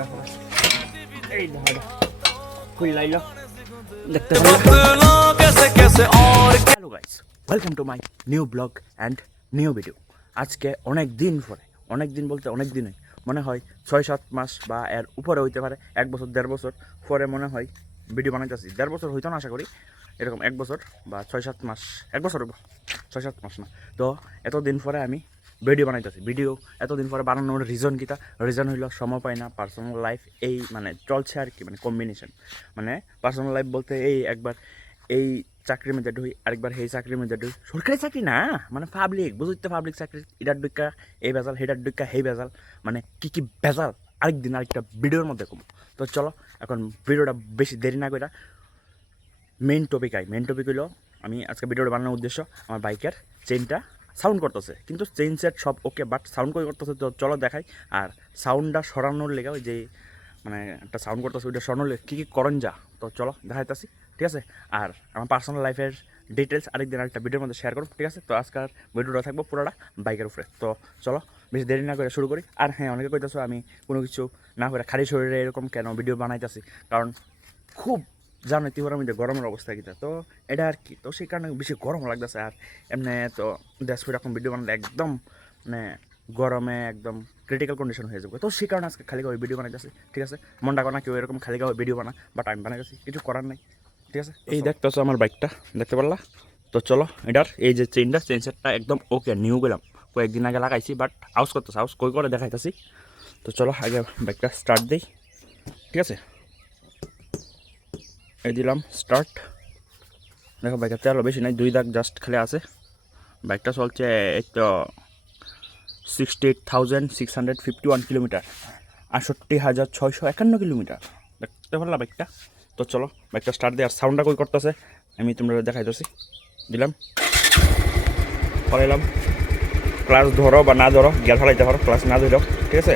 দেখো এই দেখো খুই লাইলো দেখতে পারো। Hello guys, welcome to my new blog and new video. আজকে অনেক দিন পরে, অনেক দিন বলতে অনেক দিনই, মনে হয় 6-7 মাস বা এর উপরে হইতে পারে, 1 বছর 1.5 বছর পরে মনে হয় ভিডিও বানাইতেছি। 1.5 বছর হইতো না আশা করি, এরকম 1 বছর বা 6-7 মাস, 1 বছর 6-7 মাস না। তো এতদিন পরে আমি ভিডিও বানাইতেছি। ভিডিও এতদিন পরে বানানোর রিজন কিতা? রিজন হইল সময় পাই না, পার্সোনাল লাইফ এই মানে চলছে আর কি, মানে কম্বিনেশন। মানে পার্সোনাল লাইফ বলতে এই একবার এই চাকরির মধ্যে ঢুই, আরেকবার এই চাকরির মধ্যে ঢুই। সরকারি চাকরি না, মানে পাবলিক, বুঝতে পাবলিক চাকরি। এটার ডুক্কা এই বেজাল, হেটার ডুক্কা হেই বেজাল, মানে কি কি বেজাল আরেকদিন আরেকটা ভিডিওর মধ্যে কম। তো চলো এখন ভিডিওটা বেশি দেরি না করে মেইন টপিক হইলো, আমি আজকে ভিডিওটা বানানোর উদ্দেশ্য আমার বাইকের চেইনটা সাউন্ড করতেছে, কিন্তু চেইন সেট সব ওকে, বাট সাউন্ড করে করতেছে। তো চলো দেখাই। আর সাউন্ডটা সরানোর লেগে ওই যে মানে একটা সাউন্ড করতেছে, ওইটা সরানোর লেগে কী কী করণ যা, তো চলো দেখাইতেছি, ঠিক আছে। আর আমার পার্সোনাল লাইফের ডিটেলস আরেকদিন আরেকটা ভিডিওর মধ্যে শেয়ার করো, ঠিক আছে। তো আজকাল ভিডিওটা থাকবো পুরোটা বাইকের উপরে। তো চলো বেশি দেরি না করে শুরু করি। আর হ্যাঁ, অনেকে কইতেছো আমি কোনো কিছু না করে খালি শরীরে এরকম কেন ভিডিও বানাইতেছি, কারণ খুব জানো তীব্র মধ্যে গরমের অবস্থা কিতা, তো এটা আর কি, তো সেই কারণে বেশি গরম লাগতেছে। আর এমনি তো দেশ এরকম ভিডিও বানালে একদম মানে গরমে একদম ক্রিটিক্যাল কন্ডিশন হয়ে যাবে। তো সেই কারণে আজকে খালি গাওয়া ভিডিও বানাইতেছি, ঠিক আছে। মনটা করা কেউ এরকম খালি গাওয়া ভিডিও বানা, বাট আমি বানাইতেছি, কিছু করার নাই, ঠিক আছে। এই দেখতেছো আমার বাইকটা, দেখতে পারলা? তো চলো এটার এই যে চেইনটা, চেইন সেটটা একদম ওকে, নিউ গেলাম, কয়েকদিন আগে লাগাইছি, বাট আউস করতেছে, আউস কই করে দেখাইতেছি। তো চলো আগে বাইকটা স্টার্ট দিই, ঠিক আছে। এই দিলাম স্টার্ট। দেখো বাইকের তেলও বেশি নাই, 2 দাগ জাস্ট খালি আছে। বাইকটা চলছে এই তো 68,651 কিলোমিটার, 68,651 কিলোমিটার, দেখতে পারলা বাইকটা? তো চলো বাইকটা স্টার্ট দিয়ে, আর সাউন্ডটা কই করতেছে আমি তোমরা দেখাইতেছি। দিলাম, ফলাইলাম, ক্লাস ধরো বা না ধরো, গিয়ার ফলাইতে পারো, ক্লাস না ধরো, ঠিক আছে।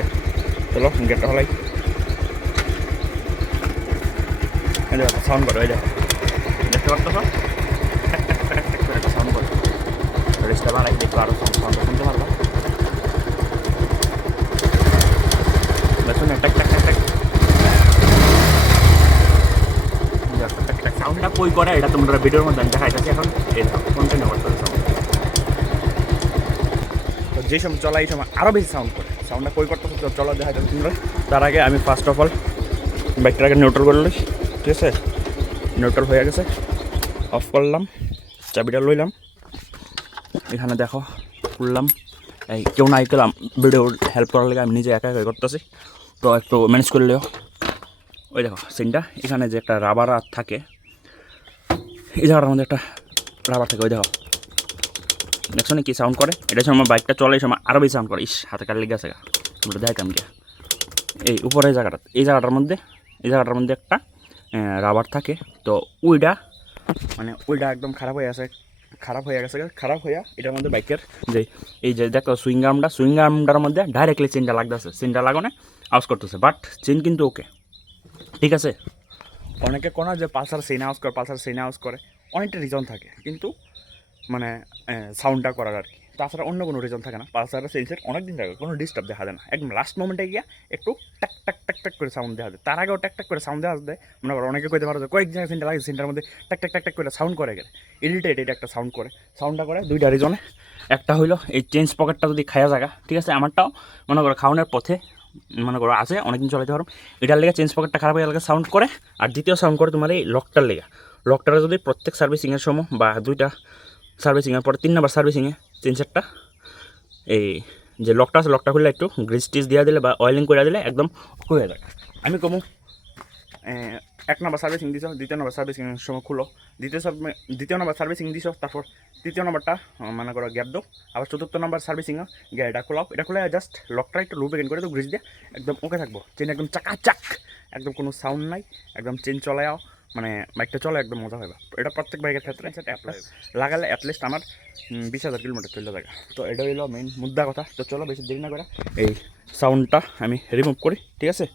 চলো গিয়ারটা ফলাই, সাউন্ড করো, এই দেখো দেখতে পারতেছ, একটা সাউন্ড করে রেসটা বাড়াই, দেখো আরও সাউন্ড শুনতে পারবো। শুনে টাক টাক টাক টাক সাউন্ডটা কই করে এটা তোমরা ভিডিওর মধ্যে আমি দেখাইতেছি এখন। এই দেখো কন্টিনিউ করতে সাউন্ড, তো যে সময় চলা এই সময় আরও বেশি সাউন্ড করে, সাউন্ডটা কই করতেছে। তো চলো দেখাইতেছি তোমরা। তার আগে আমি ফার্স্ট অফ অল বাইকটাকে নিউট্রাল করে লই, ঠিক আছে। নিউট্রাল হয়ে গেছে, অফ করলাম, চাবিটা লইলাম, এখানে দেখো খুললাম। এই কেউ নাই পেলাম ভিডিও হেল্প করার লেগে, আমি নিজে একা একা করতেছি, তো একটু ম্যানেজ করলেও। ওই দেখো সিনটা, এখানে যে একটা রাবার থাকে, এই জায়গাটার মধ্যে একটা রাবার থাকে, ওই দেখো দেখছো না কি সাউন্ড করে? এটা সময় বাইকটা চলে, এই সময় আরও বেশি সাউন্ড করে। ইস, হাতে কার লেগে আছে গা, আমরা দেখাম গিয়া। এই উপরে জায়গাটা, এই জায়গাটার মধ্যে একটা রাবার থাকে। তো ওইটা মানে ওইটা একদম খারাপ হয়ে গেছে, খারাপ হইয়া এটার মধ্যে বাইকের যে এই যে দেখো সুইংগামটার মধ্যে ডাইরেক্টলি চেনটা লাগতেছে, চেনটা লাগানো আউজ করতেছে, বাট চেন কিন্তু ওকে, ঠিক আছে। অনেকে কোনো যে পালসার চেন আউজ করে, অনেকটা রিজন থাকে, কিন্তু মানে সাউন্ডটা করার আর কি। তাছাড়া অন্য কোনো রিজন থাকে না। পালসারের সেন্সের অনেক দিন থাকে, কোনো ডিস্টার্ব দেখা যায় না, একদম লাস্ট মোমেন্টে গিয়া একটু টাক টাক টাক টাক করে সাউন্ড দেখা যায়। তার আগেও টাক টাক করে সাউন্ড দেওয়া যায়, মনে করো অনেকে কইতে পারো যে কয়েক জায়গায় সেন্টার লাগে, সেন্টার মধ্যে টাক টাক টাক টাক করে সাউন্ড করে গেলে ইরিটেট, এটা একটা সাউন্ডটা করে দুইটা রিজনে। একটা হইলো এই চেঞ্জ পকেটটা যদি খাওয়া জায়গা, ঠিক আছে। আমারটাও মনে করো খাওয়ানোর পথে মনে করো আছে, অনেকদিন চলাইতে পারো, এটার লেগে চেঞ্জ পকেটটা খারাপ হয়ে গেলে সাউন্ড করে। আর দ্বিতীয় সাউন্ড করে তোমার এই লকটার লেগে। লকটারে যদি প্রত্যেক সার্ভিসিংয়ের সময় বা 2টা সার্ভিসিংয়ের পরে 3 নম্বর সার্ভিসিংয়ে চেন সেটটা এই যে লকটা আছে, লকটা খুললে একটু গ্রিস টিস দিয়ে দিলে বা অয়েলিং করে দিলে একদম হয়ে যায়। আমি কমু 1 নম্বর সার্ভিসিং দিছ, 2য় নম্বর সার্ভিসিংয়ের সময় খুলো, 2য় নম্বর সার্ভিসিং দিছ, তারপর 3য় নম্বরটা মনে করো গ্যাপ দাও, আবার 4র্থ নম্বর সার্ভিসিংয়ে গিয়ে এটা খোলাও। এটা খুলে জাস্ট লকটা একটু লুব্রিকেট করে তো গ্রিস দিয়ে একদম ওকে থাকবো। চেন একদম চাকাচাক, একদম কোনো সাউন্ড নাই, একদম চেন চলাও, মানে বাইকটা চলে একদম মজা হবে। এটা প্রত্যেক বাইকের ক্ষেত্রে লাগালে অ্যাটলিস্ট আমার 20,000 কিলোমিটার চলে যায়। তো এটা হইলো মেইন মুদ্রা কথা। তো চলো বেশি দেরি না করে এই সাউন্ডটা আমি রিমুভ করি, ঠিক আছে।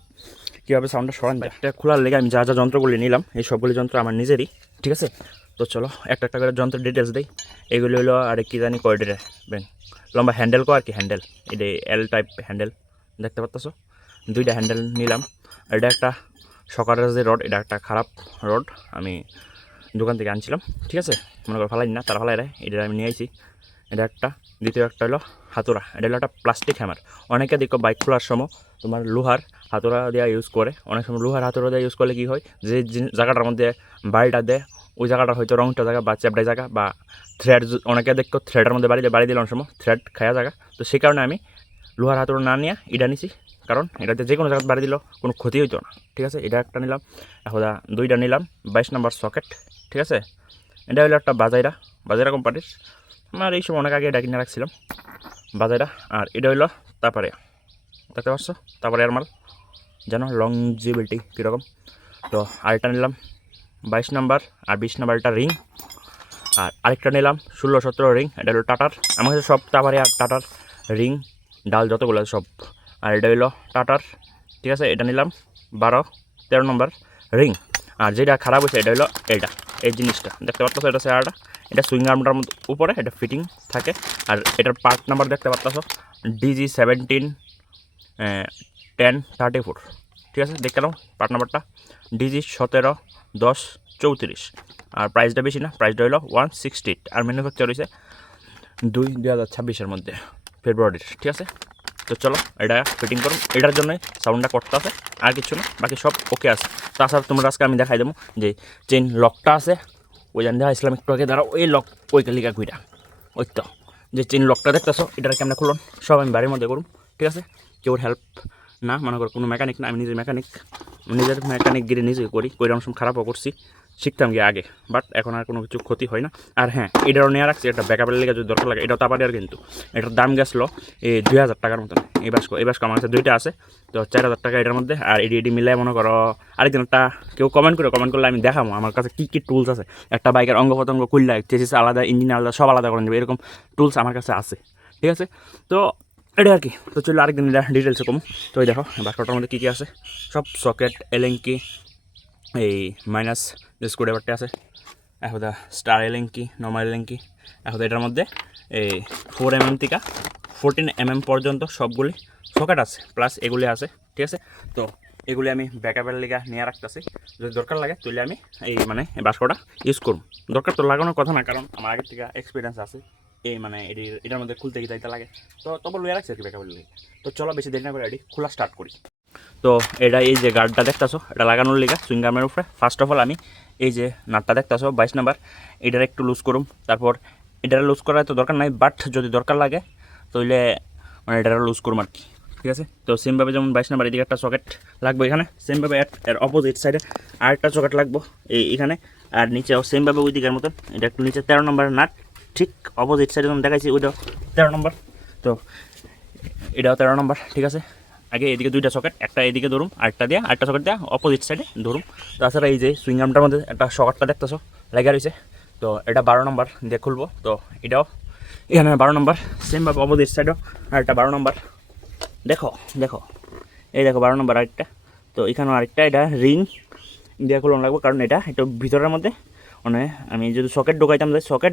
কীভাবে সাউন্ডটা সরান যায়, এটা খোলার লেগে আমি যা যা যন্ত্রগুলি নিলাম, এই সবগুলি যন্ত্র আমার নিজেরই, ঠিক আছে। তো চলো একটা একটা করে যন্ত্রের ডিটেলস দিই। এগুলি হলো আর কি জানি কয়ডের ব্যাং লম্বা হ্যান্ডেল কো আর কি, হ্যান্ডেল এটা L টাইপ হ্যান্ডেল দেখতে পাচ্ছ, 2টা হ্যান্ডেল নিলাম। এটা একটা সকারের যে রড, এটা একটা খারাপ রড, আমি দোকান থেকে আনছিলাম, ঠিক আছে, মনে করো ফালাই না, তারা ফালাই দেয়, এটা আমি নিয়ে আইছি। এটা একটা, দ্বিতীয় একটা হলো হাতুড়া, এটা হলো একটা প্লাস্টিক হ্যামার। অনেকে দেখো বাইক খোলার সময় তোমার লোহার হাতুড়া দেওয়া ইউজ করে, অনেক সময় লোহার হাতুড়া দেওয়া ইউজ করলে কী হয়, যে জায়গাটার মধ্যে বাড়িটা দেয় ওই জায়গাটা হয়তো রংটা জায়গা বা চ্যাপড়াই জায়গা বা থ্রেড, অনেকে দেখো থ্রেডের মধ্যে বাড়ি দিলে অনেক সময় থ্রেড খায়া জায়গা, তো সেই কারণে আমি লোহার হাতুড়া না নিয়ে এটা নিছি, কারণ এটাতে যে কোনো জায়গায় বাড়ি দিলেও কোনো ক্ষতি হইতো না, ঠিক আছে। এটা একটা নিলাম। এখন দুইটা নিলাম 22 নম্বর সকেট, ঠিক আছে। এটা হলো একটা বাজাইরা কোম্পানির, আমার এই সময় অনেক আগে এটা কিনে রাখছিলাম বাজাইরা। আর এটা হইলো তারপরে দেখতে পাচ্ছ, তারপরে আর মাল জানো লংজিবিলিটি কীরকম। তো আরেকটা নিলাম 22 নম্বর আর 20 নম্বরটা রিং, আর আরেকটা নিলাম 16-17 রিং, এটা হলো টাটার। আমার কাছে সব তারপরে আর টাটার রিং ডাল যতগুলো সব। আর এটা হইলো টাটার, ঠিক আছে। এটা নিলাম 12-13 নম্বর রিং। আর যেটা খারাপ হয়েছে এটা হলো এই জিনিসটা দেখতে পাচ্ছ, এটা চেয়ারটা, এটা সুইং আর্মটার মধ্যে উপরে এটা ফিটিং থাকে। আর এটার পার্ট নাম্বার দেখতে পাচ্ছ DG171034, ঠিক আছে, দেখতে নাও পার্ট নাম্বারটা DG171034। আর প্রাইসটা বেশি না, প্রাইসটা হলো 168। আর ম্যানুফ্যাকচার হয়েছে 2026-এর মধ্যে ফেব্রুয়ারির, ঠিক আছে। তো চলো এটা ফিটিং করুন, এটার জন্য সাউন্ডটা করতে আছে, আর কিছু না, বাকি সব ওকে আছে। তাছাড়া তোমরা আজকে আমি দেখাই দেবো যে চেইন লকটা আছে, ওই জান দেখা ইসলাম একটু আগে দাঁড়াও, ওই লক ওই কালিকা ঘুইটা, ওই তো যে চেইন লকটা দেখতেছো, এটার কেমন খুলুন সব আমি বাড়ির মধ্যে করুন, ঠিক আছে। কেউর হেল্প না, মনে করো কোনো মেকানিক না, আমি নিজের মেকানিকগিরি নিজে করি, অনেক সময় খারাপও করছি, শিখতাম গিয়ে আগে, বাট এখন আর কোনো কিছু ক্ষতি হয় না। আর হ্যাঁ, এটারও নেওয়া রাখছি, এটা ব্যাকআপের লেগে যদি দরকার লাগে, এটাও তারপরে আর, কিন্তু এটার দাম গেছিলো এই 2000 টাকার মতন। এই বাস্ক আমার কাছে দুইটা আছে, তো 4000 টাকা এটার মধ্যে। আর এডি মিলাই মনে করো আরেকদিন একটা কেউ কমেন্ট করলে আমি দেখাবো আমার কাছে কী কী টুলস আছে। একটা বাইকের অঙ্গ প্রত্যঙ্গ খুললে চেসিস আলাদা, ইঞ্জিন আলাদা, সব আলাদা করে নেবে, এরকম টুলস আমার কাছে আছে, ঠিক আছে। তো এটা আর কি, তো চলো আরেকদিন এটা ডিটেলসে কম। তো এই দেখো বাস্কটার মধ্যে কী কী আছে, সব সকেট, এলেঙ্কি, এই মাইনাস যে স্ক্রুড্রাইভারটা আছে, এখন স্টার এলেঙ্কি, নর্মাল এলেঙ্কি। এখন এটার মধ্যে এই 4 mm থেকে 14 mm পর্যন্ত সবগুলি সকেট আছে, প্লাস এগুলি আছে, ঠিক আছে। তো এগুলি আমি ব্যাকআপের লিগা নিয়ে রাখতেছি, যদি দরকার লাগে তাহলে আমি এই মানে বাস্কটা ইউজ করুন। দরকার তো লাগানোর কথা না, কারণ আমার আগের থেকে এক্সপিরিয়েন্স আছে এই মানে এটার মধ্যে খুলতে গিয়ে যাইতে লাগে, তো তবে লুয়ে রাখছি আর কি ব্যাকআপের লিগে। তো চলো বেশি দেরি না করে এটি খোলা স্টার্ট করি। তো এটা এই যে গার্ডটা দেখতেছো, এটা লাগানোর লিগা সুইংগামের উপরে ফার্স্ট অফ অল আমি এই যে নাটটা দেখতেছো 22 নাম্বার, এটার একটু লুজ করুম। তারপর এটার লুজ করার তো দরকার নাই, বাট যদি দরকার লাগে তাহলে মানে এটার লুজ করুম আর কি, ঠিক আছে। তো সেমভাবে যেমন 22 নাম্বার এদিকে একটা সকেট লাগবে এখানে, সেমভাবে এর অপোজিট সাইডে আরেকটা সকেট লাগবো এইখানে, আর নিচেও সেমভাবে ওই দিকের মতন এটা একটু নিচে 13 নম্বর নাট, ঠিক অপোজিট সাইডে যেমন দেখাইছি ওইটাও 13 নম্বর। তো এটাও 13 নম্বর, ঠিক আছে। আগে এদিকে দুইটা সকেট, একটা এদিকে ধরুম, আরেকটা দিয়ে আরেকটা সকেট দেওয়া অপোজিট সাইডে ধরুম। তাছাড়া এই যে সুইংগামটার মধ্যে একটা সকেটটা দেখতেছো লেগে রয়েছে, তো এটা 12 নম্বর দিয়ে খুলবো। তো এটাও এখানে 12 নম্বর, সেমভাবে অপোজিট সাইডও আরেকটা 12 নম্বর। দেখো এই দেখো 12 নম্বর আরেকটা। তো এখানেও আরেকটা, এটা রিং দিয়ে খুলন লাগবো, কারণ এটা একটু ভিতরের মধ্যে মানে আমি যদি সকেট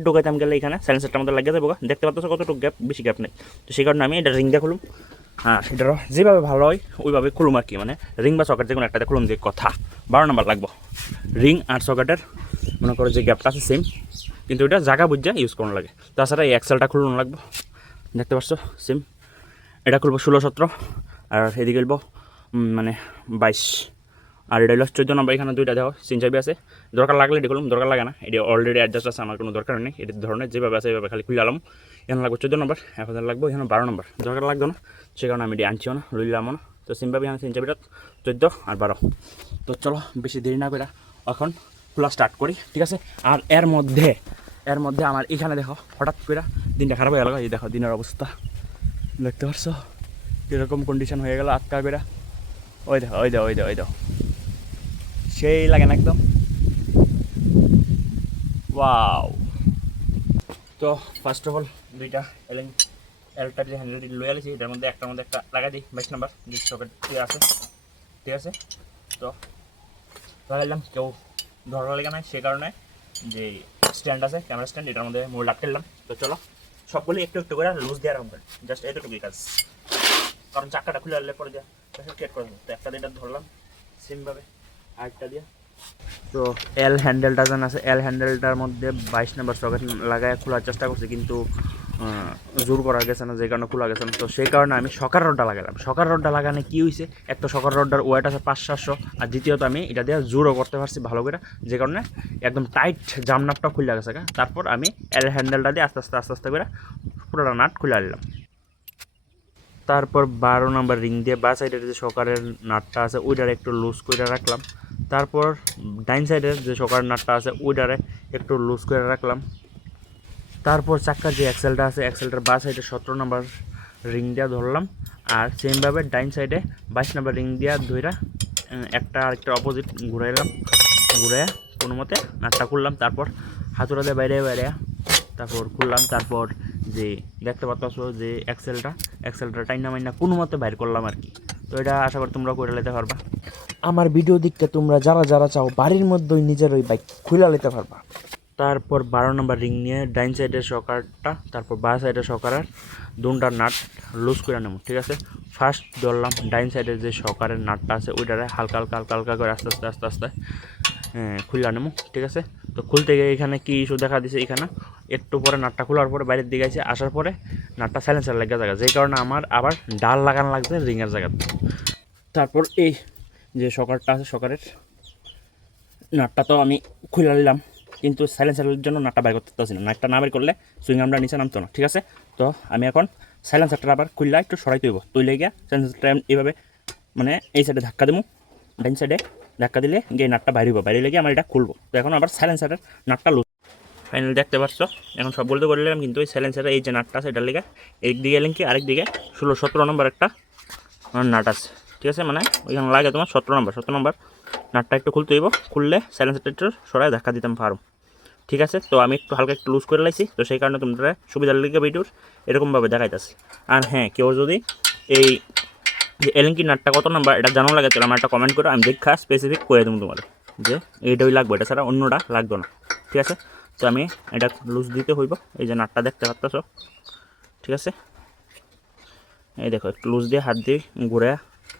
ঢোকাইতাম গেলে এখানে সাইলেন্সারটার মধ্যে লাগিয়ে দেবো, দেখতে পাচ্ছ কতটুকু গ্যাপ, বেশি গ্যাপ নেই। তো সেই কারণে আমি এটা রিং দিয়ে খুলুম। হ্যাঁ, সেটারও যেভাবে ভালো হয় ওইভাবে খুলুম আর কি, মানে রিং বা সকেট যে কোনো একটাতে খুলুম যে কথা। 12 নম্বর লাগবো, রিং আর সকেটের মনে করো যে গ্যাপটা আছে সেম, কিন্তু ওইটা জায়গা বুঝে ইউজ করানো লাগে। তাছাড়া এই এক্সেলটা খুলুন লাগবো, দেখতে পাচ্ছ সেম। এটা খুলবো 16-17, আর এদিকে খুলবো মানে 22, আর এটা হলো 14 নম্বর। এখানে দুইটা দেওয়া চিনচাবি আছে, দরকার লাগলে এটি খুলুম, দরকার লাগে না, এটি অলরেডি অ্যাডজাস্ট আছে, আমার কোনো দরকার নেই। এটির ধরনের যেভাবে আছে এইভাবে খালি খুলে আলাম। এখানে লাগবো 14 নম্বর, এখন লাগবো এখানে 12 নম্বর, দরকার লাগতো না, সে কারণে আমি এটি আনছিও না, লইলামও না। তো সিমভাবে এখানে চিনচাবিটা 14 আর 12। তো চলো বেশি দেরি না করে এখন খোলা স্টার্ট করি, ঠিক আছে। আর এর মধ্যে আমার এখানে দেখো হঠাৎ করে দিনটা খারাপ হয়ে গেল, এই দেখো দিনের অবস্থা দেখতে পারছো কীরকম কন্ডিশন হয়ে গেল আটকা করে। ওই দেখো সেই লাগে না একদম, ওয়াও। তো ফার্স্ট অফ অল দুইটা এলটা যে হ্যান্ডেলটি লয়ে আলিছি, এটার মধ্যে একটার মধ্যে একটা লাগাই দিই 22 নাম্বার যে সকেট আছে, ঠিক আছে। তো লাগাইলাম, কেউ ধরা লেগে নাই, সে কারণে যে স্ট্যান্ড আছে ক্যামেরা স্ট্যান্ড, এটার মধ্যে মোড় আটকালাম। তো চলো সবগুলি একটু একটু করে লুজ দেওয়া হবে, জাস্ট এতটুকুই কাজ, কারণ চাকাটা খুলে আনলে পরে যা ক্রিয়েট করে। তো একটা এটা ধরলাম, সেমভাবে আরেকটা দিয়ে। তো এল হ্যান্ডেলটা যেন আছে, এল হ্যান্ডেলটার মধ্যে 22 নম্বর সকেট লাগায় খোলার চেষ্টা করছি, কিন্তু জোর করা গেছে না, যে কারণে খোলা গেছে না। তো সেই কারণে আমি সকার রডটা লাগালাম। সকার রডটা লাগানে কী হয়েছে, একটা সকার রডটার ওয়েট আছে 500-700, আর দ্বিতীয়ত আমি এটা দিয়ে জোরও করতে পারছি ভালো করে, যে কারণে একদম টাইট জামনাটটা খুলে গেছে। তারপর আমি এল হ্যান্ডেলটা দিয়ে আস্তে আস্তে আস্তে আস্তে করে পুরোটা নাট খুলে নিলাম। তারপর 12 নম্বর রিং দিয়ে বা সাইডের যে সকারের নাটটা আছে ওইটারে একটু লুজ করে রাখলাম। তারপর ডাইন সাইডের যে সকারের নাটটা আছে ওইটারে একটু লুজ করে রাখলাম। তারপর চাক্কার যে এক্সেলটা আছে এক্সেলটার বা সাইডে 17 নম্বর রিং দিয়ে ধরলাম, আর সেমভাবে ডাইন সাইডে 22 নম্বর রিং দিয়ে ধইরা একটা আরেকটা অপোজিট ঘুরাইলাম, ঘুরাইয়া কোনো মতে নাটটা খুললাম। তারপর হাতুড়া দিয়ে বাইরে বাইরে তারপর খুললাম। তারপর যে দেখতে পাচ্ছ যে এক্সেলটা টাইনা মাইনা কোনো মতে বাইর করলাম আর কি। তো এটা আশা করি তোমরা করে নিতে পারবা। আমার ভিডিও দেখতে তোমরা যারা যারা চাও বাড়ির মধ্যেই নিজের ওই বাইক খুলে নিতে পারবা। তারপর 12 নম্বর রিং নিয়ে ডাইন সাইডের সকারটা, তারপর বা সাইডের সকারের দুনটার নাট লুজ করে নেব, ঠিক আছে। ফার্স্ট ধরলাম ডাইন সাইডের যে সকারের নাটটা আছে ওইটারে হালকা হালকা হালকা হালকা করে আস্তে আস্তে আস্তে আস্তে খুলে নেব, ঠিক আছে। তো খুলতে গিয়ে এখানে কি ইস্যু দেখা দিছে, এখানে একটু পরে নাটটা খোলার পরে বাইরের দিকে আছে আসার পরে নাটটা সাইলেন্সার লেগে জায়গা, যেই কারণে আমার আবার ডাল লাগানো লাগছে রিংয়ের জায়গাতে। তারপর এই যে সকারটা আছে সকারের নাটটা তো আমি খুলে নিলাম, কিন্তু সাইলেন্সারের জন্য নাটটা বাইর করতে পারছি না। নাটটা না বের করলে সুইং আমরা নিচে নামতো না, ঠিক আছে। তো আমি এখন সাইলেন্সারটা আবার খুললে একটু সরাই তৈব, তুইলে গিয়া সাইলেন্সারটা এইভাবে মানে এই সাইডে ধাক্কা দেবো, ডাইন সাইডে ধাক্কা দিলে গিয়ে নাটটা বাইরে হইব, বাইরে লেগে আমার এটা খুলবো। তো এখন আবার সাইলেন্সারের নাটটা লুজ ফাইনাল দেখতে পাচ্ছ। এখন সব বলতে করে নিলাম, কিন্তু ওই সাইলেন্সারের এই যে নাটটা আছে এটার লেগে একদিকে লিঙ্কি আরেক দিকে 16-17 নম্বর একটা নাট আছে, ঠিক আছে। মানে ওইখানে লাগে তোমার 17 নম্বর নাটটা একটু খুলতে হইব, খুললে সাইলেন্সারটা একটু সরাই ধাক্কা দিতাম পারো, ঠিক আছে। তো আমি একটু হালকা একটু লুজ করে লাইছি, তো সেই কারণে তোমরা সুবিধার লিগে ভিডিওর এরকমভাবে দেখাইতেছি। আর হ্যাঁ, কেউ যদি এই যে এলিঙ্কি নাটটা কত নাম্বার এটা জানো লাগে, তাহলে আমার একটা কমেন্ট করো, আমি দেখা স্পেসিফিক করে দেবো তোমার যে এইটাই লাগবে, এটা ছাড়া অন্যটা লাগবে না, ঠিক আছে। তো আমি এটা লুজ দিতে হইব, এই যে নাটটা দেখতে পাচ্ছ, ঠিক আছে। এই দেখো একটু লুজ দিয়ে হাত দিয়ে ঘুরে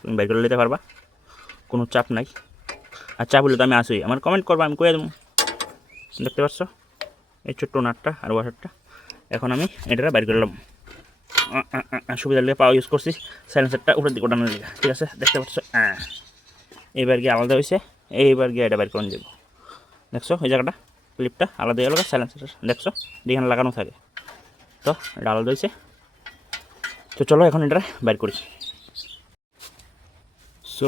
তুমি বের করে নিতে পারবা, কোনো চাপ নাই। আর চাপ হলে তো আমি আসুই, আমার কমেন্ট করবো, আমি করে দেবো। দেখতে পাচ্ছ এই ছোট্ট নাটটা আর ওয়াশারটা, এখন আমি এটা বাইর করলাম। সুবিধার লিগে পাওয়া ইউজ করছি, সাইলেন্সারটা উপরের দিকে ওঠানোর দিকে, ঠিক আছে। দেখতে পাচ্ছ এইবার গিয়ে আলাদা হয়েছে, এইবার গিয়ে এটা বাইর করে দেবো। দেখছো এই জায়গাটা ক্লিপটা আলাদা হয়ে গেল, সাইলেন্সারটা দেখছো যেখানে লাগানো থাকে, তো এটা আলাদা হয়েছে। তো চলো এখন এটা বাইর করি। সো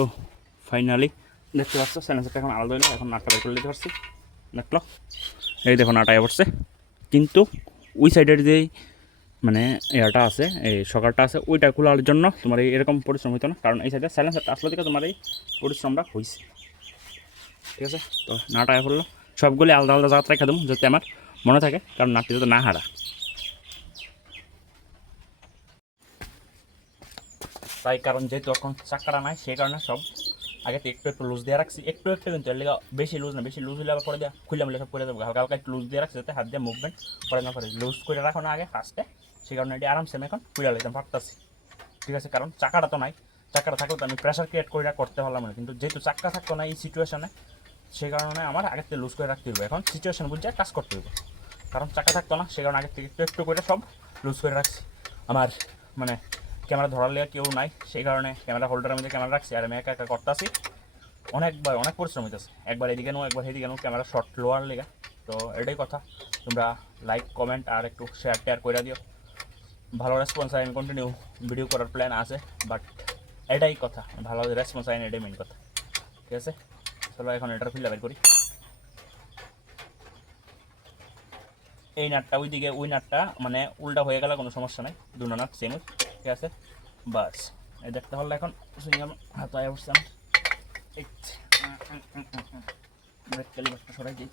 ফাইনালি দেখতে পাচ্ছ সাইলেন্সারটা এখন আলাদা হইলো, এখন নাটটা বের করে নিতে পারছি। দেখলো এই দেখো নাটায় পড়ছে, কিন্তু ওই সাইডের যেই মানে এটা আছে এই সকারটা আছে ওইটা খোলার জন্য তোমার এরকম পরিশ্রম হইতো না, কারণ এই সাইডে সাইলেন্সারটা আসলে থেকে তোমার এই পরিশ্রমটা হয়েছে, ঠিক আছে। তো নাটায় পড়লো, সবগুলি আলাদা আলাদা জায়গা রেখে দেবো যাতে আমার মনে থাকে, কারণ নাটটি যাতে না হারা। তাই কারণ যেহেতু এখন চাক্কাটা নাই সেই কারণে সব আগে তো একটু একটু লুজ দিয়ে রাখছি, একটু একটু, কিন্তু এর লেগে বেশি লুজ না, বেশি লুজ হলে আবার পরে দেওয়া খুলে মিলে সব করে দেবো। হালকা হালকা একটু লুজ দিয়ে রাখছি যাতে হাত দিয়ে মুভমেন্ট করে না করে, লুজ করে রাখো না আগে ফার্স্টে, সেই কারণে এটি আরামসে আমি এখন খুলে নিতাম পারতাছি, ঠিক আছে। কারণ চাকাটা তো নাই, চাকাটা থাকলে তো আমি প্রেশার ক্রিয়েট করে করতে পারলাম না, কিন্তু যেহেতু চাক্কা থাকতো না এই সিচুয়েশনে, সেই কারণে আমার আগের থেকে লুজ করে রাখতে হবে, এখন সিচুয়েশন বুঝে কাজ করতে হবে। কারণ চাকা থাকতো না সেই কারণে আগের থেকে একটু একটু করে সব লুজ করে রাখছি। আমার মানে ক্যামেরা ধরার লেগে কেউ নাই, সেই কারণে ক্যামেরা হোল্ডারের মধ্যে ক্যামেরা রাখছি, আর আমি একা একা করতেছি। অনেকবার অনেক পরিশ্রম হইতেছে, একবার এদিকে নো একবার সেদিকে নো, ক্যামেরা শর্ট লোয়ার লেগে। তো এটাই কথা, তোমরা লাইক কমেন্ট আর একটু শেয়ার টেয়ার করে দিও, ভালো রেসপন্স আইন কন্টিনিউ ভিডিও করার প্ল্যান আছে, বাট এটাই কথা, ভালো রেসপন্স আইন এটাই মেন কথা, ঠিক আছে। চলো এখন এটার ফিল্ড বের করি। এই নাটটা ওইদিকে, ওই নাটটা মানে উল্টা হয়ে গেলে কোনো সমস্যা নাই, দুটো নাট সেম, ঠিক আছে। বাস এই দেখতে পারলে এখন হাত আয় বসছে আমার, ব্রেক ক্যালিপারটা সরাই দিই।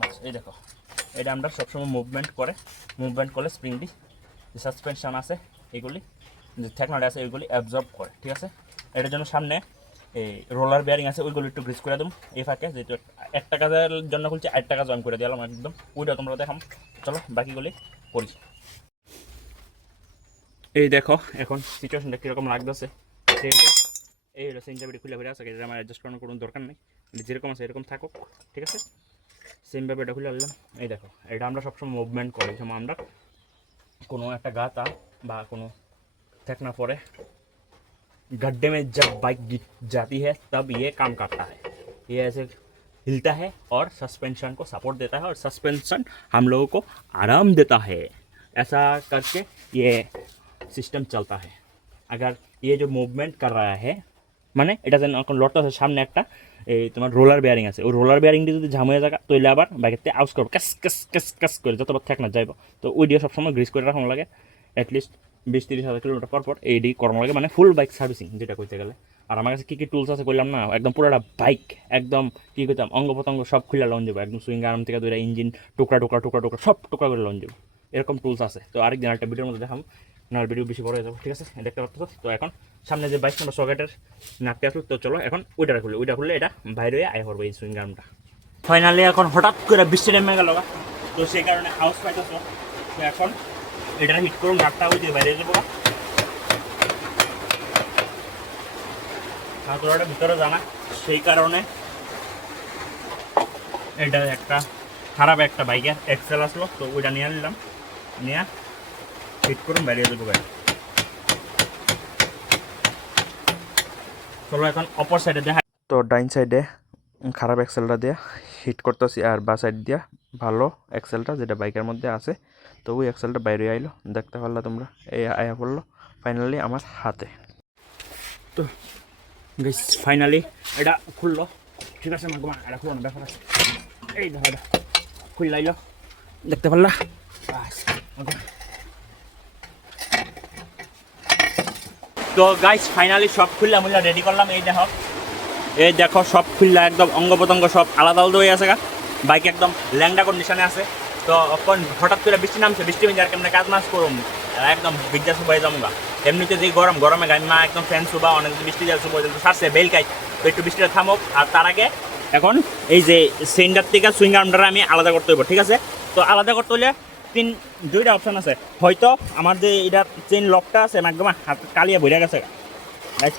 বাস এই দেখো এটা আমরা সবসময় মুভমেন্ট করলে স্প্রিংটি যে সাসপেনশন আছে এইগুলি যে ঠেকনাটা আছে ওইগুলি অ্যাবজর্ব করে, ঠিক আছে। এটার জন্য সামনে এই রোলার বেয়ারিং আছে ওইগুলো একটু গ্রিস করে দেবো এই ফাঁকে, যেহেতু 1 টাকার জন্য খুলছে 8 টাকা জয়েন করে দিলাম একদম, ওইটা তোমরা দেখাম। চলো বাকিগুলি করি। এই দেখো এখন সিচুয়েশনটা কীরকম লাগতেছে। এই হলো চেন চাবিটি খুলে ফিরে আছে, এটা আমার অ্যাডজাস্ট করানোর কোনো দরকার নেই, যেরকম আছে এরকম থাকুক, ঠিক আছে। সেমভাবে এটা খুলে আনলাম। এই দেখো এটা আমরা সবসময় মুভমেন্ট করি, যেমন আমরা কোনো একটা গাতা বা কোনো फेंकना पड़े गड्ढे में जब बाइक गिर जाती है तब ये काम करता है। ये ऐसे हिलता है और सस्पेंशन को सपोर्ट देता है और सस्पेंशन हम लोगों को आराम देता है। ऐसा करके ये सिस्टम चलता है। अगर ये जो मूवमेंट कर रहा है মানে এটা যেন এখন লটটা আছে সামনে একটা এই তোমার রোলার বেয়ারিং আছে, ওই রোলার বেয়ারিংটি যদি ঝাম হয়ে যায় তাহলে আবার বাইকেতে আউজ করবো ক্যাস ক্যাস ক্যাস ক্যাস করে যতবার ঠেক না যাইব। তো ওই দিয়ে সবসময় গ্রিস করে রাখানো লাগে, অ্যাটলিস্ট 20-30 হাজার কিলোমিটার পর এইডি করানো লাগে, মানে ফুল বাইক সার্ভিসিং যেটা কইতে গেলে। আর আমার কাছে কী কী টুলস আছে করলাম না, একদম পুরোটা বাইক একদম কী করতাম অঙ্গ প্রত্যঙ্গ সব খুলে লন যাবো, একদম সুইং আর্ম থেকে ধরে ইঞ্জিন টুকরা টুকরা টুকরা টুকরা সব টুকরা করে লন যাবো, এরকম টুলস আছে। তো আরেকদিন একটা ভিডিওর মধ্যে দেখাবো, নাহলে ভিডিও বেশি বড় হয়ে যাবো, ঠিক আছে। দেখতে পাচ্ছ। তো এখন সামনে যে 22 নম্বর সকেটের নাটকে আসলো, তো চলো এখন ওইটা খুললে এটা বাইরে হয়ে আয় করবো এই সুইং আর্মটা। ফাইনালি এখন হঠাৎ করে বৃষ্টি নেমে গেল, তো সেই কারণে আউজ পাইতেছ। তো এখন এটা হিট করুন, নাটটা ওই দিয়ে বাইরে যাবো, হাতুড়াটা ভিতরে জানা, সেই কারণে এটা একটা খারাপ একটা বাইকের এক্সেল আসলো, তো ওইটা নিয়ে নিলাম, নিয়ে হিট করুন বাইরে যাবো গাড়ি। চলো এখন অপর সাইডে দেখা। তো ডাইন সাইডে খারাপ এক্সেলটা দিয়ে হিট করতেছি, আর বা সাইড দিয়া ভালো এক্সেলটা যেটা বাইকের মধ্যে আছে, তো ওই এক্সেলটা বাইরে আইলো, দেখতে পারলা তোমরা, এই আয়া পড়লো ফাইনালি আমার হাতে। তো গাইস ফাইনালি এটা খুললো, ঠিক আছে। মাগমা এটা খুলনো ব্যাপার আছে, এই দেখো এটা খুললাইলো, দেখতে পারলা। তো গাইস ফাইনালি সব খুললাম, রেডি করলাম। এই দেখো সব খুললা, একদম অঙ্গ প্রত্যঙ্গ সব আলাদা আলাদা হয়ে আছে গা, বাইক একদম ল্যাংডা কন্ডিশনে আছে। তো এখন হঠাৎ করে বৃষ্টি নামছে, বৃষ্টি মেয়ে আর কেমন কাজ মাস করুন, একদম বিদ্যা শুবাই যাবো গা। এমনিতে যে গরমে গাইমা একদম ফ্যান শুবা, অনেক বৃষ্টি যায় শুভ সারছে বেল খাই, তো একটু বৃষ্টিটা থামুক। আর তার আগে এখন এই যে সেন্টার থেকে সুইং আর্মটা আমি আলাদা করতে হইব, ঠিক আছে। তো আলাদা করতে হলে দুইটা অপশান আছে, হয়তো আমার যে এটা চেইন লকটা আছে একদম হাত কালিয়া ভরে গেছে,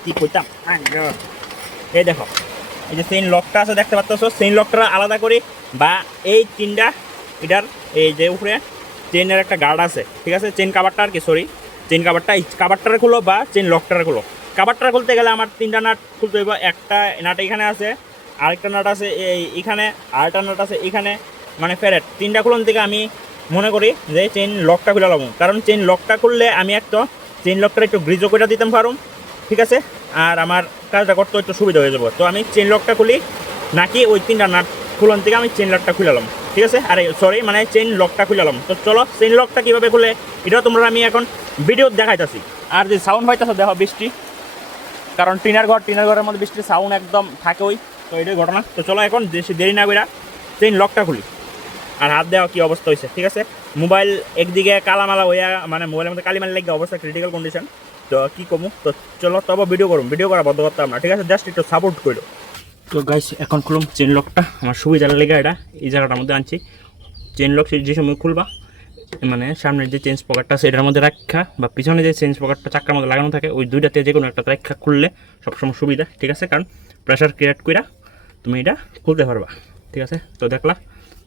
কি করতাম। এই দেখো এই যে চেইন লকটা আছে দেখতে পাচ্ছ, চেইন লকটা আলাদা করি, বা এই তিনটা এটার এই যে উপরে চেইনের একটা গার্ড আছে, ঠিক আছে। চেইন কাভারটা আর কি, সরি চেইন কাভারটা, এই কাভারটারে খুলো বা চেইন লকটারে খুলো। কাভারটা খুলতে গেলে আমার 3টা নাট খুলতে হইব, একটা নাট এখানে আছে, আরেকটা নাট আছে এইখানে, আরেকটা নাট আছে এখানে, মানে ফেরেট 3টা খুলন থেকে আমি মনে করি যে চেইন লকটা খুলে নেবো, কারণ চেইন লকটা খুললে আমি একটা চেইন লকটা একটু গ্রিজও করে দিতাম পারুম, ঠিক আছে। আর আমার কাজটা করতে একটু সুবিধা হয়ে যাবো। তো আমি চেইন লকটা খুলি নাকি ওই 3টা নাট খুলন থেকে আমি চেইন লকটা খুলেলাম, ঠিক আছে। আরে সরি মানে চেইন লকটা খুলেলাম। তো চলো চেইন লকটা কীভাবে খুলে এটাও তোমরা আমি এখন ভিডিও দেখাইতেছি। আর যে সাউন্ড হইতেছে দেখো বৃষ্টি, কারণ টিনার ঘরের মধ্যে বৃষ্টির সাউন্ড একদম থাকে ওই, তো এটাই ঘটনা। তো চলো এখন দেরি না করে চেইন লকটা খুলি। আর হাত দেওয়া কী অবস্থা হয়েছে, ঠিক আছে। মোবাইল একদিকে কালামালা হইয়া, মানে মোবাইলের মধ্যে কালিমালি লাগে অবস্থা, ক্রিটিক্যাল কন্ডিশন। তো কী কমু, তো চলো তবে ভিডিও করা বন্ধ করতাম না, ঠিক আছে, জাস্ট একটু সাপোর্ট করো। তো গাইস এখন খুলুম চেইন লকটা, আমার সুবিধার লেগে এটা এই জায়গাটার মধ্যে আনছি। চেইন লক যে সময় খুলবা, মানে সামনের যে চেঞ্জ পকেটটা আছে এটার মধ্যে রাখা, বা পিছনে যে চেঞ্জ পকেটটা চাক্কার মধ্যে লাগানো থাকে, ওই দুইটাতে যে কোনো একটা রাখা খুললে সবসময় সুবিধা, ঠিক আছে। কারণ প্রেশার ক্রিয়েট করে তুমি এটা খুলতে পারবা, ঠিক আছে। তো দেখলা,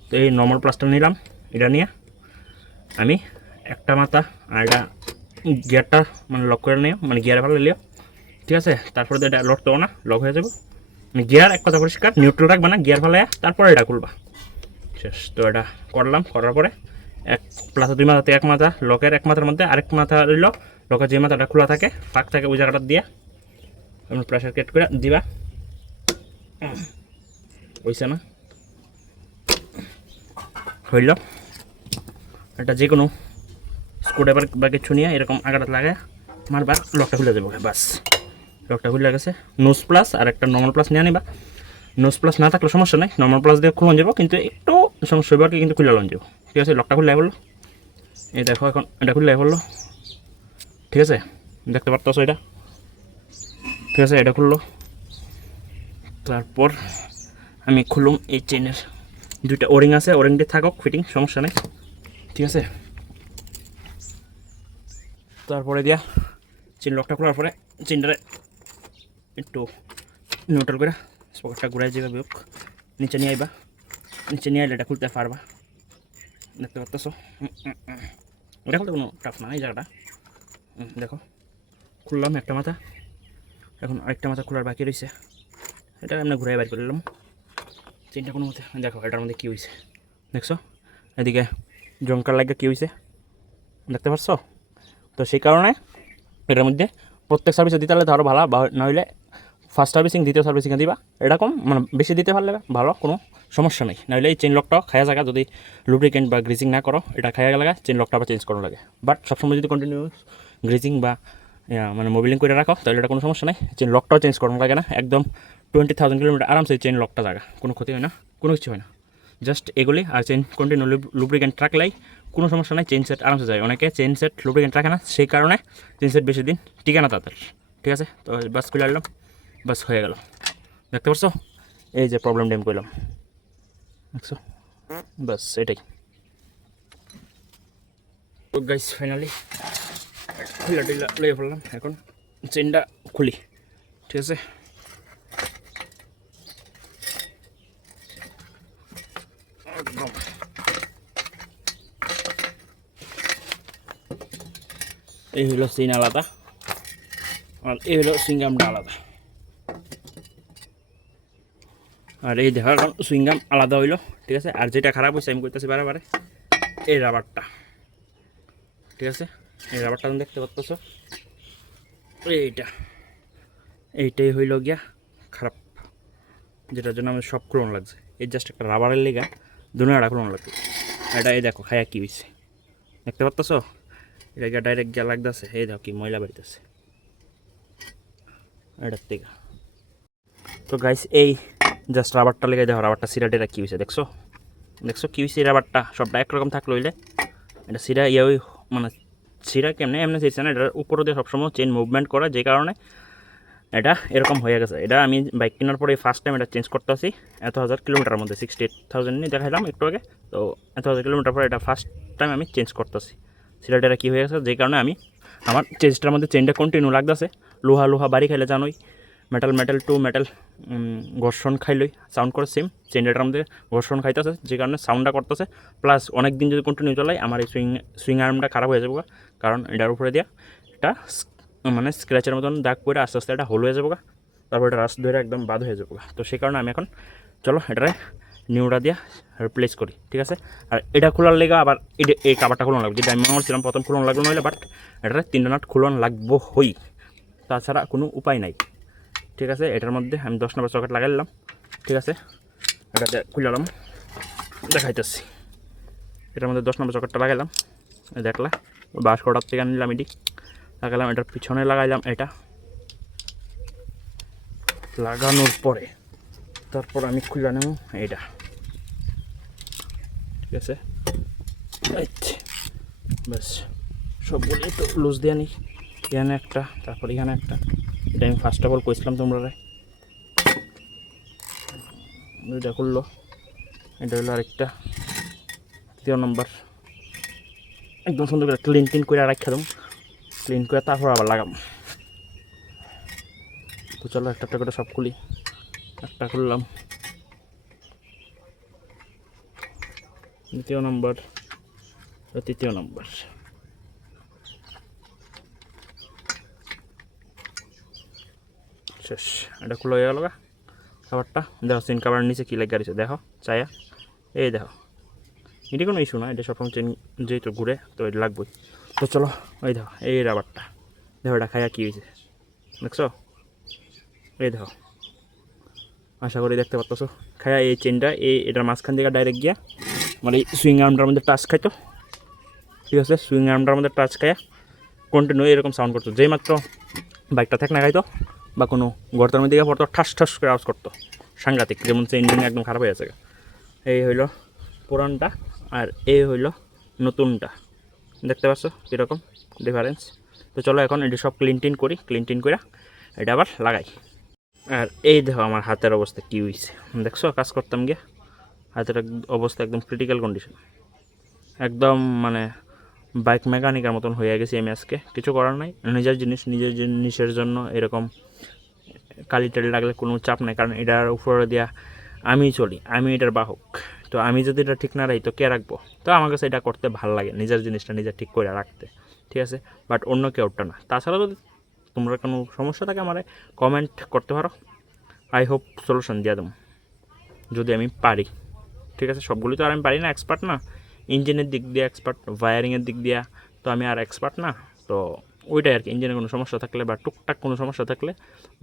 তো এই নর্মাল প্লাসটা নিলাম, এটা নিয়ে আমি একটা মাথা আর এটা গিয়ারটা মানে লক করে নিও, মানে গিয়ারে ভালো লিও, ঠিক আছে। তারপরে তো এটা লড়তে না, লক হয়ে যাবো। মানে গিয়ার এক কথা পরিষ্কার, নিউট্রাল রাখবা না, গিয়ার ভালো, তারপরে এটা খুলবা, শেষ। তো এটা করলাম, করার পরে এক প্লাসে 2 মাথাতে এক মাথা লকের, এক মাথার মধ্যে আরেক মাথা রইল, লকের যে মাথাটা খোলা থাকে ফাঁক থাকে ওই জায়গাটা দিয়ে আমি প্রেশার ক্রিয়েট করে দিবা, হইছে না, হইল। এটা যে কোনো স্ক্রুড্রাইভার বা কিছু নিয়ে এরকম আগাটা লাগায় মারবার, লকটা খুলে দেবো, বাস লকটা খুলে গেছে। নোজ প্লাস আর একটা নর্মাল প্লাস নিয়ে নিবা, নোজ প্লাস না থাকলে সমস্যা নেই, নর্মাল প্লাস দিয়ে খুলন যাবো, কিন্তু একটু সমস্যা হবে আর কি, কিন্তু খুলে লন যাবো, ঠিক আছে। লকটা খুলে বললো, এই দেখো এখন এটা খুলে বললো, ঠিক আছে, দেখতে পারতেছো এটা, ঠিক আছে। এটা খুললো, তারপর আমি খুলুম এই চেনের দুইটা ওরিং আছে, ওরিংটি থাকুক ফিটিং, সমস্যা নেই, ঠিক আছে। তারপরে দিয়া চেন লকটা খোলার পরে চেনটারে একটু নিউট্রাল করে স্পকেটটা ঘুরাই যেভাবে হোক নিচে নিয়ে আইবা, নিচে নিয়ে আইলে এটা খুলতে পারবা। দেখতে পাচ্ছ এটা খুলতে কোনো টাফ না এই জায়গাটা। দেখো খুললাম একটা মাথা, এখন আরেকটা মাথা খোলার বাকি রয়েছে, এটা আমরা ঘুরাই বাইর করে নিলাম চেনটা কোনো মতে। দেখো এটার মধ্যে কী হয়েছে দেখছো, এদিকে জঙ্কার লাগে কী হয়েছে দেখতে পাচ্ছ। তো সেই কারণে এটার মধ্যে প্রত্যেক সার্ভিসে দিতে হলে ধরো ভালো, নইলে ফার্স্ট সার্ভিসিং দ্বিতীয় সার্ভিসিংয়ে দিবা, এরকম মানে বেশি দিতে পারলে ভালো, কোনো সমস্যা নেই। নইলে এই চেন লকটাও খায়া জায়গা যদি লুব্রিকেন্ট বা গ্রিজিং না করো, এটা খায়া লাগা চেন লকটা আবার চেঞ্জ করানো লাগে। বাট সবসময় যদি কন্টিনিউ গ্রিজিং বা মানে মোবিলিং করে রাখো তাহলে এটা কোনো সমস্যা নেই, চেন লকটাও চেঞ্জ করানো লাগে না। একদম 20,000 কিলোমিটার আরামসে চেন লকটা জায়গা, কোনো ক্ষতি হয় না, কোনো কিছু হয় না। জাস্ট এগুলি আর চেন কন্টিনিউ লুব্রিকেন্ট রাখলেই কোনো সমস্যা নাই, চেন সেট আরামসে যায়। অনেকে চেন সেট লুব্রিকেন্ট রাখে না, সেই কারণে চেন সেট বেশি দিন টিকে না তাদের। ঠিক আছে, তো বাস খুলে আনলাম, বাস হয়ে গেল। দেখতে পারছো এই যে প্রবলেম ডেম করলাম, দেখছো বাস এটাই। তো গাইস ফাইনালি খুলে টিলা লয়ে ফেললাম, এখন চেনটা খুলি। ঠিক আছে, এই হলো চেন আলাদা আর এই হলো সুইংগামটা আলাদা। আর এই দেখা এখন সুইংগাম আলাদা হইলো। ঠিক আছে, আর যেটা খারাপ হয়েছে আমি করতেছি বারে এই রাবারটা। ঠিক আছে, এই রাবারটা তুমি দেখতে পাচ্ছ, এইটাই হইল গিয়া খারাপ, যেটার জন্য আমার সব খুলন লাগছে। এই জাস্ট একটা রাবারের লেগা দুনিয়াটা খুলন লাগছে। এটা এই দেখো খায়া কী হয়েছে দেখতে পাচ্ছ, এটা গিয়া ডাইরেক্ট গিয়া লাগতেছে, এই দেখো কি ময়লা বাড়িতেছে এটার থেকে। তো গাইস এই জাস্ট রাবারটা লেগে দেখো, রাবারটা সিরাটেরা কী হয়েছে দেখছো, কী হয়েছে রাবারটা সবটা একরকম থাকলো হইলে এটা সিরা ওই মানে সিরা কেমনে এমনি চাইছে না, এটার উপরে দিয়ে সবসময় চেন মুভমেন্ট করা, যে কারণে এটা এরকম হয়ে গেছে। এটা আমি বাইক কেনার পরে ফার্স্ট টাইম এটা চেঞ্জ করতে আসি, এত 1000 কিলোমিটার মধ্যে 68,000 নিয়ে দেখাইলাম একটু আগে। তো এত 1000 কিলোমিটার পরে এটা ফার্স্ট টাইম আমি চেঞ্জ করতেছি। সিরাটেরা কী হয়ে গেছে, যে কারণে আমি আমার চেঞ্জটার মধ্যে চেনটা কন্টিনিউ লাগতেছে। লোহা বাড়ি খাইলে জানোই, মেটাল টু মেটাল ঘর্ষণ খাইলই সাউন্ড করে সেম, চেনটার মধ্যে ঘর্ষণ খাইতেছে, যে কারণে সাউন্ডটা করতেছে। প্লাস অনেক দিন যদি কন্টিনিউ চলাই আমার এই সুইং আর্মটা খারাপ হয়ে যাবো, কারণ এটার উপরে দিয়া এটা মানে স্ক্র্যাচের মতন দাগ করে আস্তে আস্তে এটা হোল হয়ে যাবো, তারপর এটা রাস্তা ধরে একদম বাদ হয়ে যাবো। তো সেই কারণে আমি এখন চলো এটারে নিউটা দিয়া রিপ্লেস করি। ঠিক আছে, আর এটা খোলার লেগে আবার এই কাবারটা খুলন লাগবে, যেটা আমি মনে করছিলাম প্রথম খুলন লাগলো নইলে, বাট এটারে 3টা নাট খুলন লাগবো হই, তাছাড়া কোনো উপায় নাই। ঠিক আছে, এটার মধ্যে আমি 10 নম্বর সকেট লাগাই নিলাম। ঠিক আছে, এটা খুলালাম দেখাইতেছি, এটার মধ্যে 10 নম্বর সকেটটা লাগাইলাম, দেখলা বাস কটার থেকে নিলাম, এটি লাগালাম, এটার পিছনে লাগাইলাম। এটা লাগানোর পরে তারপর আমি খুলে নেব এইটা। ঠিক আছে, ব্যাস সবগুলি তো লুজ দিয়ে নিই, এখানে একটা তারপর এখানে একটা। এটা আমি ফার্স্ট অফ অল কইছিলাম তোমরা, এটা করলো, এটা হলো আরেকটা 3 নম্বর। একদম সুন্দর করে ক্লিন করে রাখা দেবো, ক্লিন করে তারপর আবার লাগাম। তো চলো একটা করে সব খুলি। একটা খুললাম, 2য় নম্বর, 3য় নম্বর। শেষ, এটা খুলে হয়ে গেল খাবারটা। দেখো চেন কাভার নিচে কী লাগে রয়েছে দেখো, চায়া এই দেখো, এটা কোনো ইস্যু না, এটা সবসময় চেন যেহেতু ঘুরে তো এটা লাগবেই। তো চলো ওই দেখো এই রাবারটা দেখো, এটা খায়া কী হয়েছে দেখছো, এই দেখো আশা করি দেখতে পাচ্ছ খায়া এই চেনটা এটার মাঝখান থেকে ডাইরেক্ট গিয়া মানে এই সুইং আর্মটার মধ্যে টাচ খাইতো। ঠিক আছে, সুইং আর্মটার মধ্যে টাচ খায়া কন্টিনিউ এরকম সাউন্ড করতো, যেই মাত্র বাইকটা থেকে না খাইতো বা কোনো গর্তের মধ্যে গিয়ে পড়তো ঠাস করে আওয়াজ করতো সাংঘাতিক, যেমন ইঞ্জিন একদম খারাপ হয়ে গেছে। এই হইলো পুরানটা আর এই হইলো নতুনটা, দেখতে পাচ্ছ কীরকম ডিফারেন্স। তো চলো এখন এটা সব ক্লিন করি, ক্লিন করে এটা আবার লাগাই। আর এই দেখো আমার হাতের অবস্থা কী হয়েছে দেখছো, কাজ করতাম গিয়ে হাতের অবস্থা একদম ক্রিটিক্যাল কন্ডিশন, একদম মানে বাইক মেকানিকের মতন হয়ে গেছি আমি আজকে। কিছু করার নাই, নিজের জিনিসের জন্য এরকম কালি টালি লাগলে কোনো চাপ নাই, কারণ এটার উপরে দিয়া আমি চলি, আমি এটার বাহক। তো আমি যদি এটা ঠিক না রাখি তো কে রাখবো? তো আমার কাছে এটা করতে ভালো লাগে, নিজের জিনিসটা নিজে ঠিক করে রাখতে, ঠিক আছে? বাট অন্য কেউটা না। তাছাড়া যদি তোমরা কোনো সমস্যা থাকে আমার কমেন্ট করতে পারো, আই হোপ সলিউশন দিয়ে দেবো যদি আমি পারি, ঠিক আছে? সবগুলি তো আর আমি পারি না, এক্সপার্ট না। ইঞ্জিনের দিক দিয়ে এক্সপার্ট, ওয়ারিংয়ের দিক দিয়ে তো আমি আর এক্সপার্ট না। তো ওইটাই আর কি, ইঞ্জিনের কোনো সমস্যা থাকলে বা টুকটাক কোনো সমস্যা থাকলে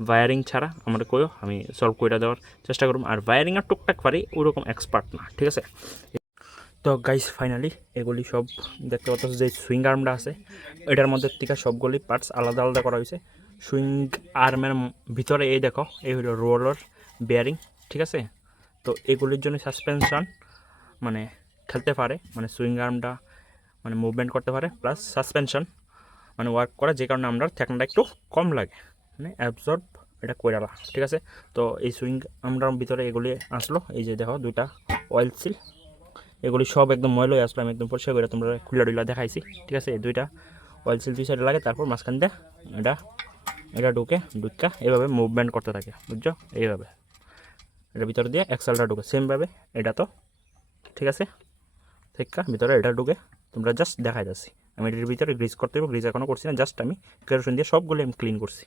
ওয়ারিং ছাড়া আমার কইও, আমি সলভ করে দেওয়ার চেষ্টা করব। আর ওয়ারিং আর টুকটাক পারি, ওরকম এক্সপার্ট না, ঠিক আছে? তো গাইস ফাইনালি এগুলি সব দেখতে পাচ্ছ, যে সুইং আর্মটা আছে এটার মধ্যে থেকে সবগুলি পার্টস আলাদা আলাদা করা হয়েছে। সুইং আর্মের ভিতরে এই দেখো, এই হলো রোলার বেয়ারিং, ঠিক আছে? তো এগুলির জন্য সাসপেনশন মানে খেলতে পারে, মানে সুইং আর্মটা মানে মুভমেন্ট করতে পারে, প্লাস সাসপেনশন মানে ওয়ার্ক করা, যে কারণে আমরা ঠেকনাটা একটু কম লাগে, মানে অ্যাবজর্ব এটা কইরালা, ঠিক আছে? তো এই সুইং আর্মটার ভিতরে এগুলি আসলো, এই যে দেখো দুইটা অয়েল সিল, এগুলি সব একদম ময়লা হয়ে আসলো, আমি একদম পরিষ্কার করে তোমরা খুলা টুলা দেখাইছি, ঠিক আছে? এই দুইটা অয়েল সিল দুই সাইডে লাগে, তারপর মাঝখান দিয়ে এটা ঢুকা এইভাবে মুভমেন্ট করতে থাকে, বুঝছো? এইভাবে এটার ভিতরে দিয়ে এক্সেলটা ঢুকে, সেমভাবে এটা তো, ঠিক আছে? থেকে ভিতরে এটা ঢুকে, তোমরা জাস্ট দেখাই যাচ্ছি। আমি এটার ভিতরে গ্রিজ করতে হবে, গ্রিজ এখনও করছি না, জাস্ট আমি কেরোসিন দিয়ে সবগুলো আমি ক্লিন করছি,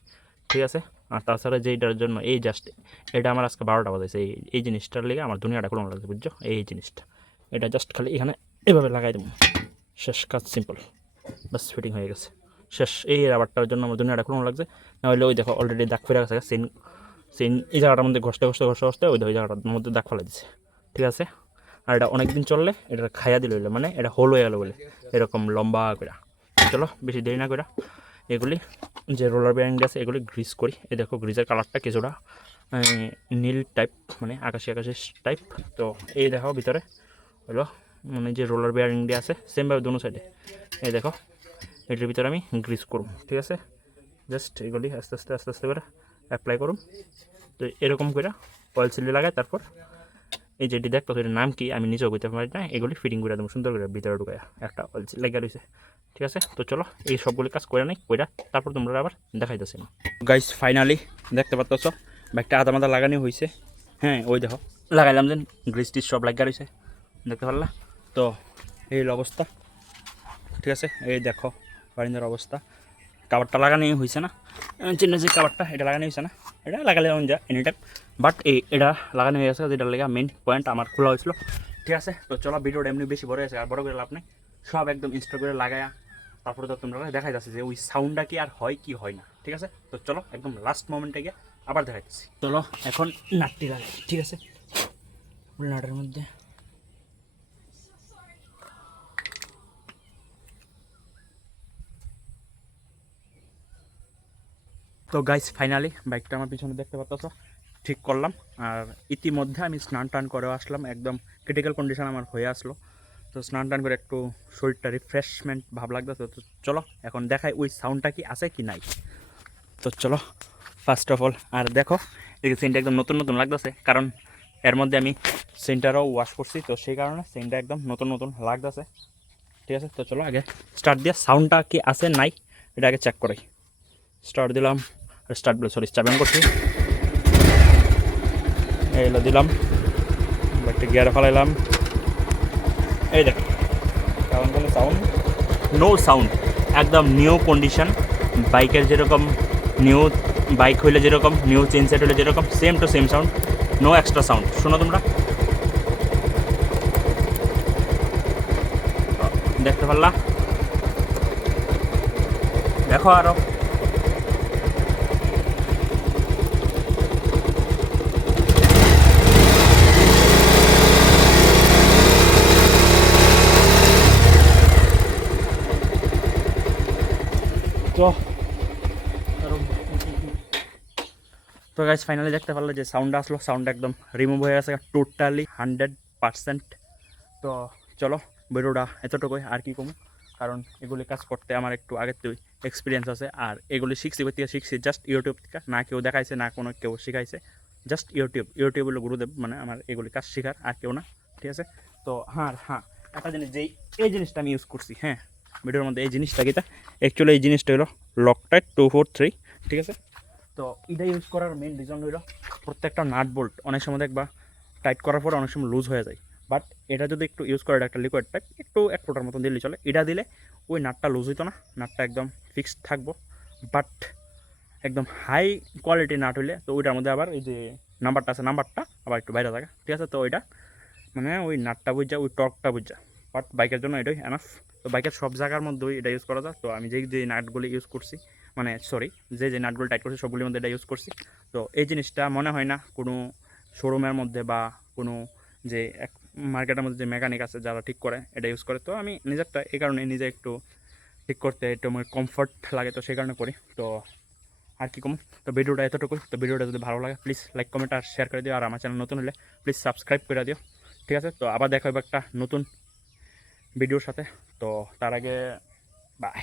ঠিক আছে? আর তাছাড়া যেইটার জন্য এই জাস্ট এটা আমার আজকে 12টা বাজাইছে, এই জিনিসটার লেগে আমার দুনিয়াটা খুলে লাগছে, বুঝছো? এই জিনিসটা এটা জাস্ট খালি এখানে এভাবে লাগাই দেবো, শেষ কাজ, সিম্পল, বাস ফিটিং হয়ে গেছে, শেষ। এই রাবারটার জন্য আমার দুনিয়াটা খুলে লাগছে, নাহলে ওই দেখো অলরেডি দাগ ফেরে গেছে, সেন এই জায়গাটার মধ্যে ঘষতে ওই জায়গাটার মধ্যে দাগ ফেলে দিচ্ছে, ঠিক আছে? আর এটা অনেক দিন চললে এটা খাইয়া দিল, মানে এটা হোল হয়ে গেল বলে এরকম লম্বা করে। চলো বেশি দেরি না করে এগুলি যে রোলার বেয়ারিং আছে এগুলি গ্রিজ করি। এই দেখো গ্রিজের কালারটা কিছুটা নীল টাইপ, মানে আকাশি টাইপ। তো এই দেখো ভিতরে হলো মানে যে রোলার বেয়ারিং দিয়ে আছে সেমভাবে দোনো সাইডে, এই দেখো এটার ভিতরে আমি গ্রিজ করুম, ঠিক আছে? জাস্ট এগুলি আস্তে আস্তে করে অ্যাপ্লাই করুম। তো এরকম করে অয়েল সিলি লাগায়, তারপর এই যেটি দেখতো এটার নাম কি আমি নিজেও বুঝতে পারি না, এগুলি ফিটিং করে দেবো সুন্দর করে, ভিতরে ঢুকায় একটা অয়েল সিল লেগে রয়েছে, ঠিক আছে? তো চলো এই সবগুলি কাজ করে নেই, কইরা তারপর তোমরা আবার দেখাইতেছি না। গাইস ফাইনালি দেখতে পাচ্ছ বাইকটা আধা মাথা লাগানো হয়েছে, হ্যাঁ ওই দেখো লাগাইলাম, যেন গ্রিজ টিজ সব লাগা রয়েছে, দেখতে পারলা? তো এই অবস্থা, ঠিক আছে? এই দেখো বারিন্দার অবস্থা, কাভারটা লাগানো হয়েছে না, চিহ্ন যে কাভারটা এটা লাগানো হয়েছে না, এটা লাগালে যেমন যা এনি টাইম, বাট এটা লাগানো হয়ে গেছে, যেটার লেগে মেন পয়েন্ট আমার খোলা হয়েছিল, ঠিক আছে? তো চলো ভিডিওটা এমনি বেশি বড় হয়েছে, আর বড় করে লাভ নেই, সব একদম ইনস্টল করে লাগায়া তারপরে তো তোমরা দেখাই যাচ্ছে যে ওই সাউন্ডটা কি আর হয় কি হয় না, ঠিক আছে? তো চলো একদম লাস্ট মোমেন্টে গিয়ে আবার দেখাইতেছি। চলো এখন নাটটি লাগাই, ঠিক আছে? নাটের মধ্যে তো গাইস ফাইনালি বাইকটা আমার পিছনে দেখতে পাচ্ছ ঠিক করলাম। আর ইতিমধ্যে আমি স্নান টান করে আসলাম, একদম ক্রিটিক্যাল কন্ডিশন আমার হয়ে আসলো। তো স্নান টান করে একটু শরীরটা রিফ্রেশমেন্ট ভাব লাগতেছে। তো চলো এখন দেখাই ওই সাউন্ডটা কি আছে কি নাই। তো চলো ফার্স্ট অফ অল, আর দেখো এই সেন্টটা একদম নতুন লাগতেছে, কারণ এর মধ্যে আমি সেন্টারও ওয়াশ করছি, তো সেই কারণে সেন্টটা একদম নতুন লাগতেছে, ঠিক আছে? তো চলো আগে স্টার্ট দিয়ে সাউন্ডটা কি আছে নাই এটা আগে চেক করি। স্টার্ট দিলাম, স্টার্ট করছি, এইগুলো দিলাম, একটা গিয়ারে ফেলাইলাম, এই দেখো কারণ কোনো সাউন্ড, নো সাউন্ড, একদম নিউ কন্ডিশন। বাইকের যেরকম নিউ বাইক হইলে যেরকম, নিউ চেন সেট হইলে যেরকম, same to same sound, no extra sound. শোনো তোমরা, দেখতে পারলা? দেখো আরো তো গাইজ ফাইনালি দেখতে পারলো যে সাউন্ড আসলো, সাউন্ড একদম রিমুভ হয়ে গেছে টোটালি 100%। তো চলো ভিডিওটা এতটুকুই, আর কি কমু, কারণ এগুলি কাজ করতে আমার একটু আগের থেকে এক্সপিরিয়েন্স আছে। আর এগুলি শিখছি জাস্ট ইউটিউব থেকে, না কেউ দেখাইছে না কোনো কেউ শিখাইছে, জাস্ট ইউটিউব হলো গুরুদেব, মানে আমার এগুলি কাজ শেখার, আর কেউ না, ঠিক আছে? তো হ্যাঁ একটা জিনিস, যেই এই জিনিসটা আমি ইউজ করছি, হ্যাঁ ভিডিওর মধ্যে এই জিনিসটা কিতা অ্যাকচুয়ালি এই জিনিসটা হলো লকটাইট 243, ঠিক আছে। তো এটা ইউজ করার মেন রিজন হলো প্রত্যেকটা নাট বোল্ট অনেক সময় দেখবা টাইট করার পর অনেক সময় লুজ হয়ে যায়, বাট এটা যদি একটু ইউজ করে একটা লিকুইড টাইপ একটু 1 ফোঁটার মতন দিলে চলে, এটা দিলে ওই নাটটা লুজ হইতো না, নাটটা একদম ফিক্সড থাকবো। বাট একদম হাই কোয়ালিটি নাট হইলে তো ওইটার মধ্যে আবার এই যে নাম্বারটা আছে, নাম্বারটা আবার একটু বাইরে থাকে, ঠিক আছে। তো ওইটা মানে ওই নাটটা বুঝা, ওই টর্কটা বুঝা, বাট বাইকের জন্য এটাই এনাফ। তো বাইকের সব জায়গার মধ্যেই এটা ইউজ করা যায়। তো আমি যে নাটগুলি ইউজ করছি, মানে সরি যে নাটগুলো টাইট করছি সবগুলির মধ্যে এটা ইউজ করছি। তো এই জিনিসটা মনে হয় না কোনো শোরুমের মধ্যে বা কোনো যে এক মার্কেটের মধ্যে যে মেকানিক আছে যারা ঠিক করে এটা ইউজ করে। তো আমি নিজেরটা এই কারণে নিজে একটু ঠিক করতে একটু আমার কমফর্ট লাগে, তো সেই কারণে করি। তো আর কি কম, তো ভিডিওটা এতটুকুই। তো ভিডিওটা যদি ভালো লাগে প্লিজ লাইক কমেন্ট আর শেয়ার করে দিও, আর আমার চ্যানেল নতুন হলে প্লিজ সাবস্ক্রাইব করে দিও, ঠিক আছে। তো আবার দেখা হবে একটা নতুন ভিডিওর সাথে। তো তার আগে বাই।